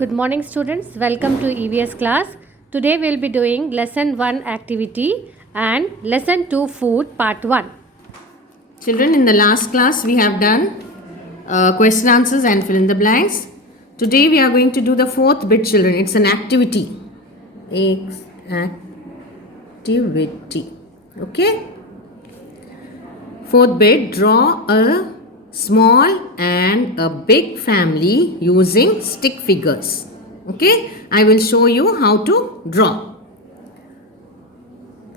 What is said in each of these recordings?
Good morning students, welcome to EVS class. Today we will be doing lesson 1 activity and lesson 2 food part 1. Children, in the last class we have done question answers and fill in the blanks. Today we are going to do the fourth bit, children. It's an activity. Activity. Okay? Fourth bit, draw a small and a big family using stick figures. Okay? I will show you how to draw.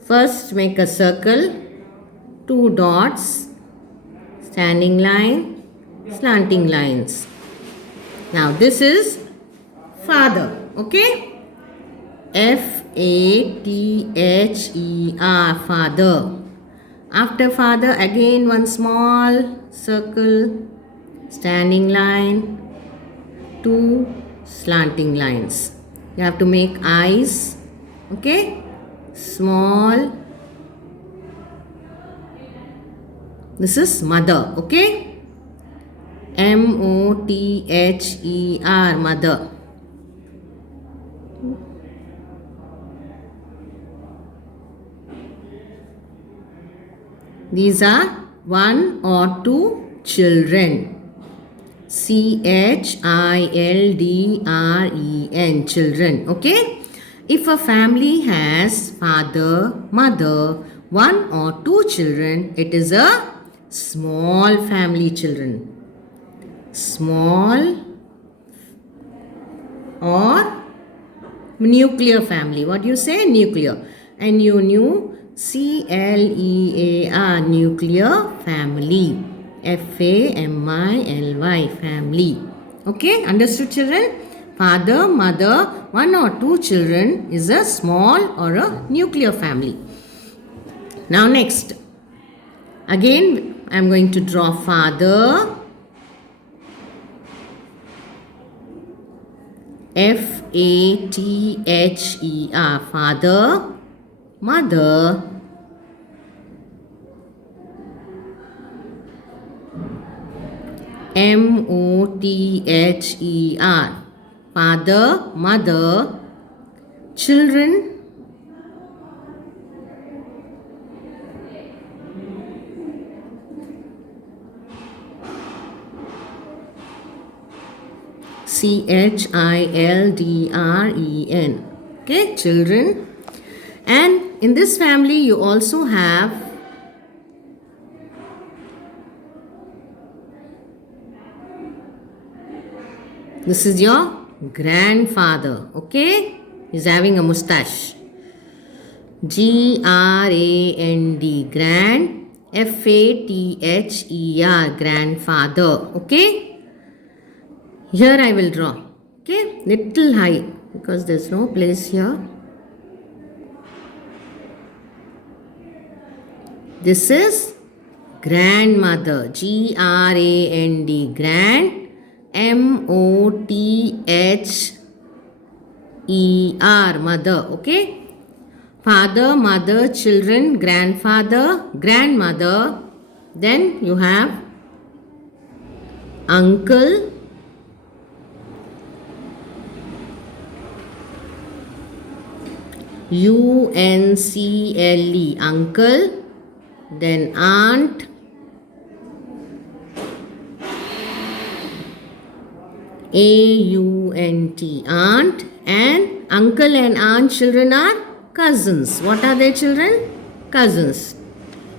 First, make a circle, 2 dots, standing line, slanting lines. Now this is father. Okay? F-A-T-H-E-R, father. After father, again one small circle, standing line, 2 slanting lines. You have to make eyes. Okay? Small. This is mother. Okay? M-O-T-H-E-R, mother. These are 1 or 2 children. C-H-I-L-D-R-E-N, children. Okay? If a family has father, mother, 1 or 2 children, it is a small family, children. Small or nuclear family. What do you say? Nuclear. N-U-C-L-E-A-R, nuclear family. F-A-M-I-L-Y, family. Okay, understood, children? Father, mother, 1 or 2 children is a small or a nuclear family. Now next, again I am going to draw father. F-A-T-H-E-R, father, mother, M-O-T-H-E-R, father, mother, children, C-H-I-L-D-R-E-N. Okay, children. And in this family you also have this is your grandfather. Okay, he's having a mustache. G-R-A-N-D, grand. F-A-T-H-E-R, grandfather. Okay, here I will draw. Okay, little high because there's no place here. This is grandmother. G-R-A-N-D, grand. M-O-T-H-E-R, mother. Okay. Father, mother, children, grandfather, grandmother. Then you have uncle, U-N-C-L-E, uncle. Then aunt, A-U-N-T, aunt. And uncle and aunt children are cousins. What are their children? Cousins.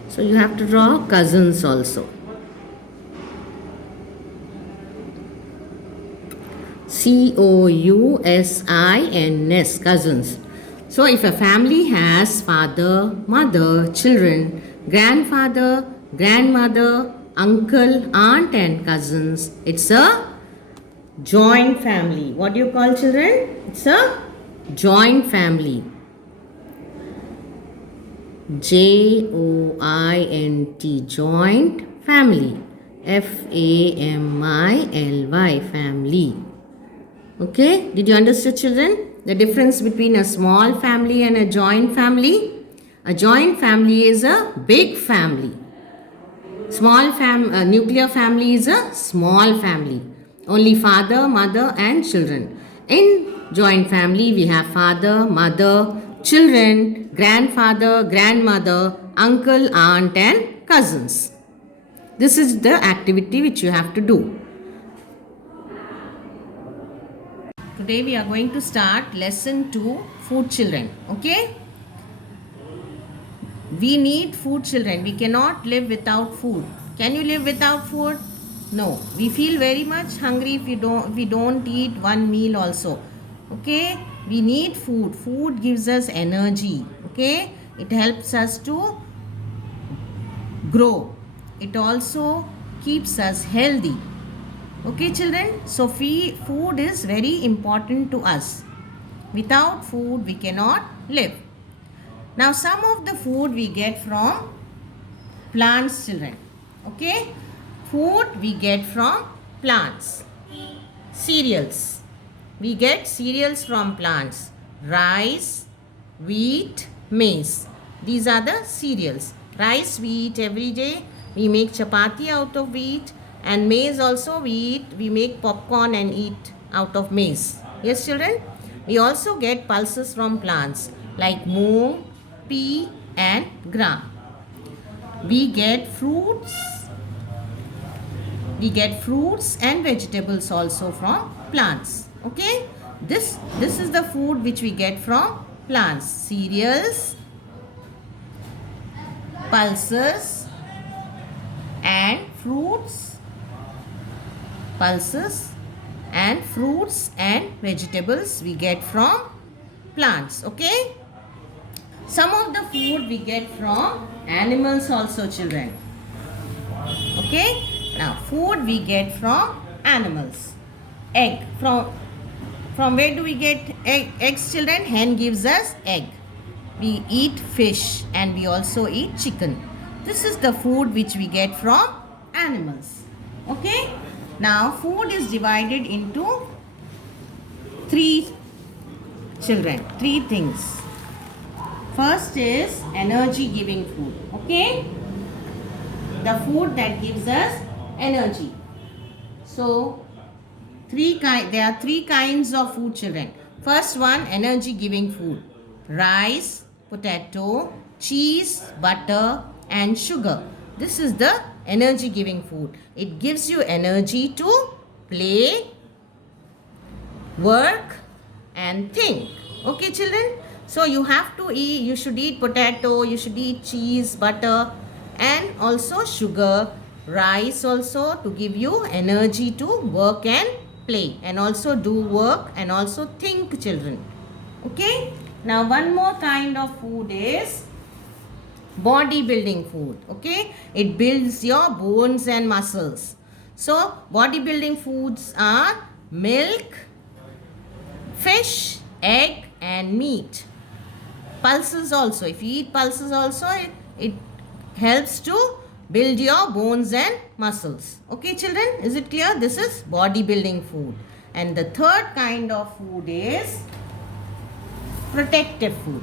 So you have to draw cousins also. C-O-U-S-I-N-S, cousins. So if a family has father, mother, children, grandfather, grandmother, uncle, aunt and cousins, it's a joint family. What do you call, children? It's a joint family. J-O-I-N-T, joint family. F-A-M-I-L-Y, family. Okay, did you understand, children? The difference between a small family and a joint family? A joint family is a big family. Nuclear family is a small family. Only father, mother and children. In joint family, we have father, mother, children, grandfather, grandmother, uncle, aunt, and cousins. This is the activity which you have to do. Today we are going to start lesson 2, food children. Okay? We need food children. We cannot live without food. Can you live without food? No. We feel very much hungry if we don't eat one meal also. Okay? We need food. Food gives us energy. Okay? It helps us to grow. It also keeps us healthy. Okay, children? So food is very important to us. Without food we cannot live. Now some of the food we get from plants, children. Okay? Food we get from plants. Cereals. We get cereals from plants. Rice, wheat, maize. These are the cereals. Rice we eat every day. We make chapati out of wheat. And maize also we eat. We make popcorn and eat out of maize. Yes, children? We also get pulses from plants like moong, pea and gram. We get fruits. We get fruits and vegetables also from plants. Okay? This is the food which we get from plants. Cereals, pulses and fruits. Pulses and fruits and vegetables we get from plants. Okay? Some of the food we get from animals also, children. Okay? Now food we get from animals. Egg. From where do we get eggs, children? Hen gives us egg. We eat fish and we also eat chicken. This is the food which we get from animals. Okay? Now food is divided into 3 children, 3 things. First is energy giving food. Okay? The food that gives us energy. So there are 3 kinds of food, children. First one, energy giving food. Rice, potato, cheese, butter and sugar. This is the energy giving food. It gives you energy to play, work and think. Okay, children? So you have to eat, you should eat potato, you should eat cheese, butter and also sugar, rice also to give you energy to work and play and also do work and also think, children. Okay? Now one more kind of food is bodybuilding food. Okay? It builds your bones and muscles. So bodybuilding foods are milk, fish, egg and meat. Pulses also. If you eat pulses also, it helps to build your bones and muscles. Okay, children? Is it clear? This is bodybuilding food. And the third kind of food is protective food.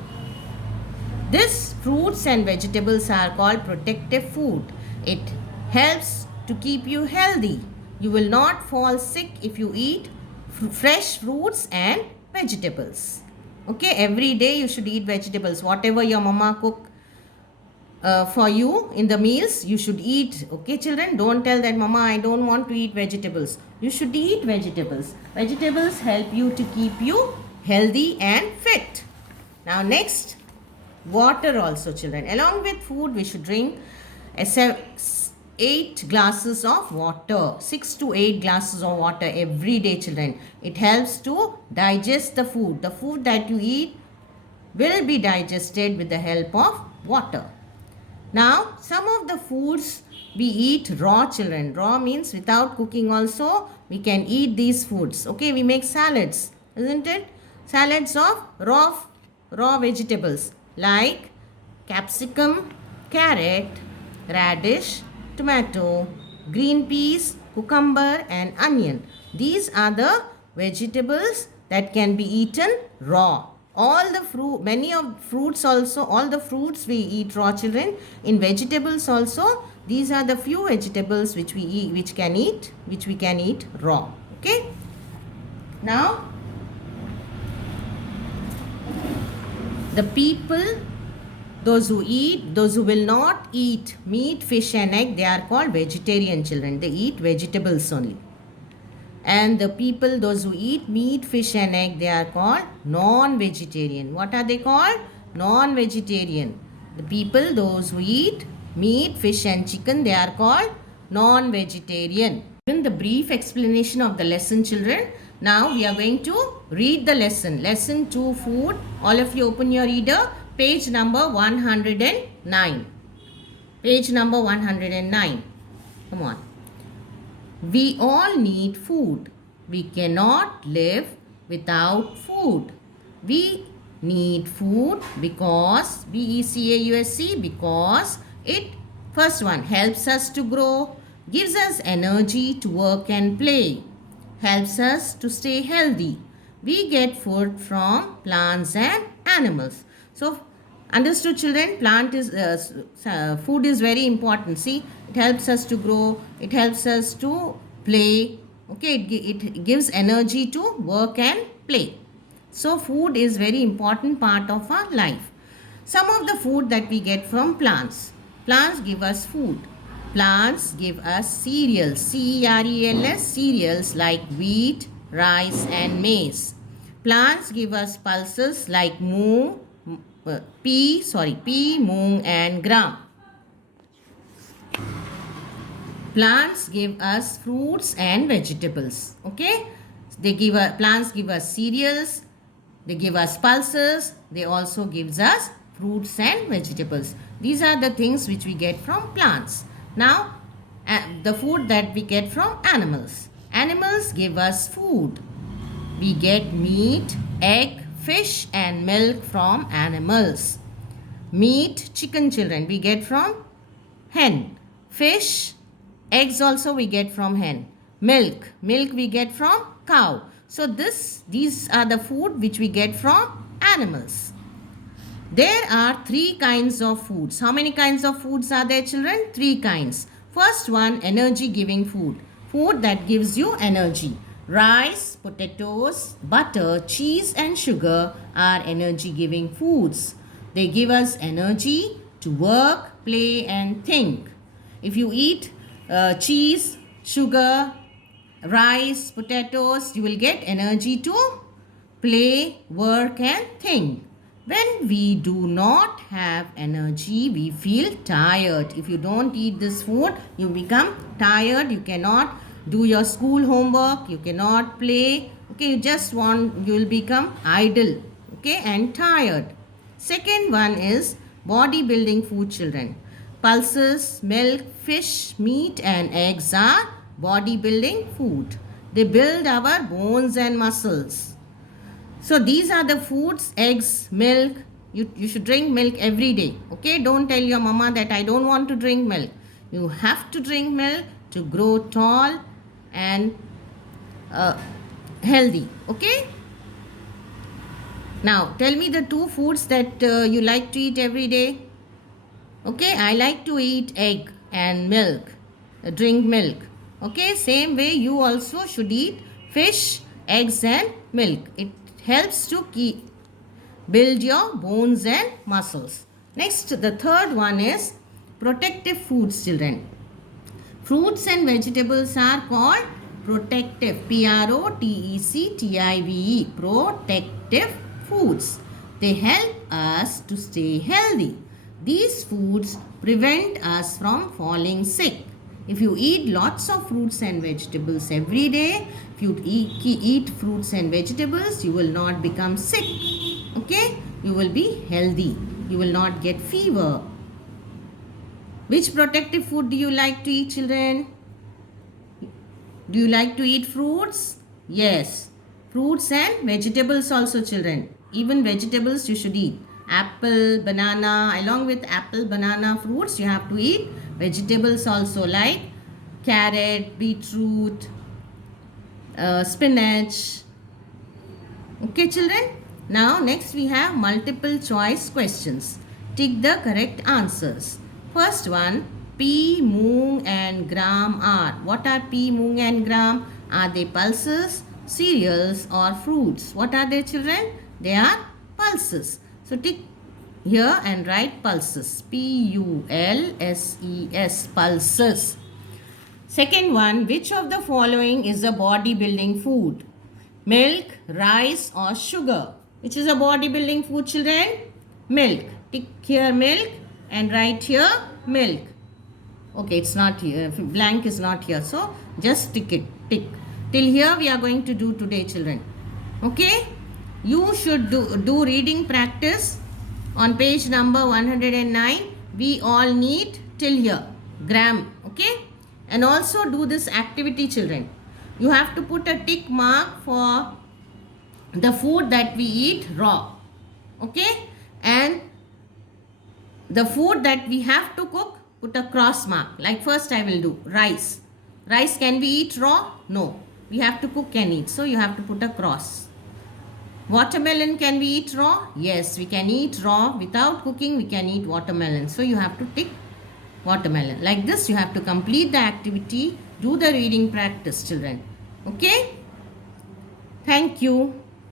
These fruits and vegetables are called protective food. It helps to keep you healthy. You will not fall sick if you eat fresh fruits and vegetables. Okay, every day you should eat vegetables. Whatever your mama cook for you in the meals, you should eat. Okay, children? Don't tell that, mama, I don't want to eat vegetables. You should eat vegetables. Vegetables help you to keep you healthy and fit. Now next, water also, children. Along with food, we should drink 8 glasses of water. 6 to 8 glasses of water every day, children. It helps to digest the food. The food that you eat will be digested with the help of water. Now, some of the foods we eat raw, children. Raw means without cooking also we can eat these foods. Okay, we make salads, isn't it? Salads of raw vegetables like capsicum, carrot, radish, tomato, green peas, cucumber and onion. These are the vegetables that can be eaten raw. All the many of fruits also, all the fruits we eat raw, children. In vegetables also, these are the few vegetables which we can eat raw. Okay. Now The people, those who will not eat meat, fish and egg, they are called vegetarian children. They eat vegetables only. And the people, those who eat meat, fish and egg, they are called non-vegetarian. What are they called? Non-vegetarian. The people, those who eat meat, fish and chicken, they are called non-vegetarian. Given the brief explanation of the lesson, children, now we are going to read the lesson. Lesson 2, food. All of you open your reader. Page number 109. Page number 109. Come on. We all need food. We cannot live without food. We need food because BECAUSC, because it, first one, helps us to grow, gives us energy to work and play, helps us to stay healthy. We get food from plants and animals. So understood, children? Food is very important. See, it helps us to grow, it helps us to play. Okay, it gives energy to work and play. So food is very important part of our life. Some of the food that we get from plants. Plants give us food. Plants give us cereals, cereals, cereals like wheat, rice and maize. Plants give us pulses like pea, moong and gram. Plants give us fruits and vegetables. Okay, plants give us cereals, they give us pulses, they also gives us fruits and vegetables. These are the things which we get from plants. Now the food that we get from animals. Animals give us food. We get meat, egg, fish and milk from animals. Meat, chicken, children, we get from hen. Fish, eggs also we get from hen. Milk we get from cow. So these are the food which we get from animals. There are 3 kinds of foods. How many kinds of foods are there, children? 3 kinds. First one, energy giving food. Food that gives you energy. Rice, potatoes, butter, cheese and sugar are energy giving foods. They give us energy to work, play and think. If you eat cheese, sugar, rice, potatoes, you will get energy to play, work and think. When we do not have energy, we feel tired. If you don't eat this food, you become tired. You cannot do your school homework. You cannot play. Okay, you will become idle. Okay, and tired. Second one is body-building food, children. Pulses, milk, fish, meat and eggs are body-building food. They build our bones and muscles. So these are the foods, eggs, milk. You should drink milk every day. Okay, don't tell your mama that I don't want to drink milk. You have to drink milk to grow tall and healthy. Okay. Now tell me the 2 foods that you like to eat every day. Okay, I like to eat egg and milk, drink milk. Okay, same way you also should eat fish, eggs and milk. It helps to build your bones and muscles. Next, the third one is protective foods, children. Fruits and vegetables are called protective, PROTECTIVE, protective foods. They help us to stay healthy. These foods prevent us from falling sick. If you eat lots of fruits and vegetables every day, if you eat fruits and vegetables, you will not become sick. Okay? You will be healthy. You will not get fever. Which protective food do you like to eat, children? Do you like to eat fruits? Yes. Fruits and vegetables also, children. Even vegetables you should eat. Apple, banana. Along with apple, banana, fruits, you have to eat vegetables also like carrot, beetroot, spinach. Okay, children? Now, next we have multiple choice questions. Tick the correct answers. First one, pea, moong and gram are. What are pea, moong and gram? Are they pulses, cereals or fruits? What are they, children? They are pulses. So tick here and write pulses. Pulses, pulses. Second one, which of the following is a bodybuilding food? Milk, rice or sugar? Which is a bodybuilding food, children? Milk. Tick here milk and write here milk. Okay, it's not here. Blank is not here. So just tick it. Tick. Till here we are going to do today, children. Okay? You should do reading practice on page number 109. We all need till here. Gram. Okay? And also do this activity, children. You have to put a tick mark for the food that we eat raw. Okay? And the food that we have to cook, put a cross mark. Like first I will do rice. Rice can we eat raw? No. We have to cook and eat. So you have to put a cross. Watermelon can we eat raw? Yes, we can eat raw. Without cooking, we can eat watermelon. So you have to tick watermelon. Like this, you have to complete the activity. Do the reading practice, children. Okay? Thank you.